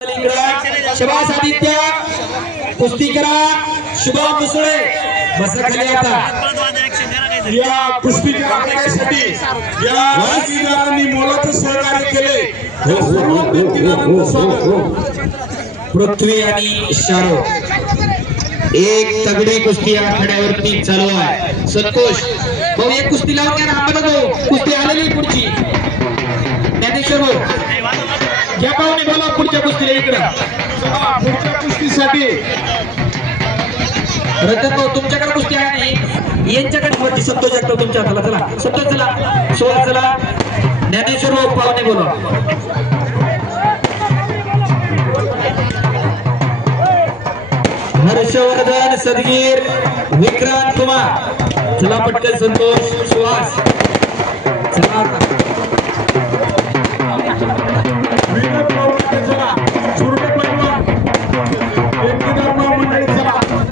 शबास आदित्य कुस्ती करा शुभम मुसळे बसा खाली आता या कुस्ती करण्यासाठी या कुस्तीदारांनी मोलाचं सहकार्य केले हे सर्व कुस्तीदारांचं स्वागत पृथ्वी आणि शाहरुख एक तगडी कुस्ती आखाड्यावरती चालू आहे संतोष भाऊ एक कुस्ती लावून घ्या ना आम्हाला तो कुस्ती आलेली पुढची ज्ञानेश्वर भाऊ घ्या पाहुणे बोला पुढच्या कुस्तीला इकडं पुढच्या कुस्तीसाठी रतन भाऊ तुमच्याकडे कुस्ती आहे नाही यांच्याकडे वरती संतोष जगताप तुमच्या हाताला चला संतोष चला सोळा चला ज्ञानेश्वर भाऊ पाहुणे बोला हर्षवर्धन सदगीर विक्रांत कुमार चला पटकन संतोष सुहास चला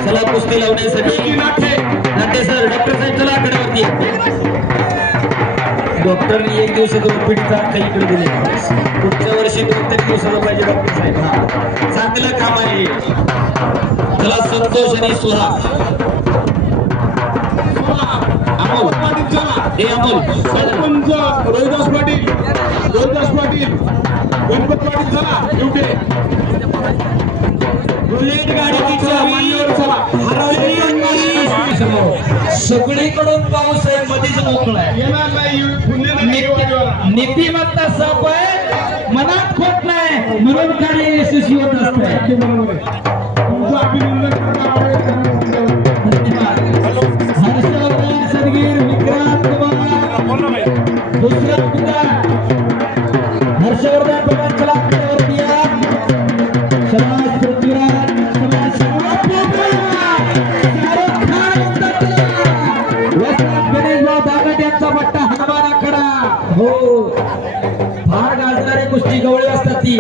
चला कुस्ती लावण्यासाठी नाटे सर डॉक्टर साहेब चला आकड्यावरती डॉक्टरनी एक दिवसाचा ओपीडीचा काही इकडे दिले पुढच्या वर्षी 2-3 दिवसाला पाहिजे डॉक्टर साहेब हा चांगलं काम आहे चला संतोष आणि सुहास अमोल हे अमोल सरपंच रोहिदास पाटील गणपत पाटील चला ड्युटी बुलेट गाडी सगळीकडून पाऊस आहे मध्येच मोकळा आहे येणार नाही नीतिमत्ता साप आहे मनात खोट नाही म्हणून कार्य यशस्वी होत असते बरोबर आहे तुमचं अभिनंदन करणार हर्षवर्धन सदगीर विक्रांत कुमार दुसरा मुद्दा हर्षवर्धन पवन चला वरती या समाज पृथ्वीराज समाज शाहरुख खान गणेश भाऊ दागट यांचा पट्टा हनुमान आकडा हो फार गाजणारी कुस्ती गवळी असतात ती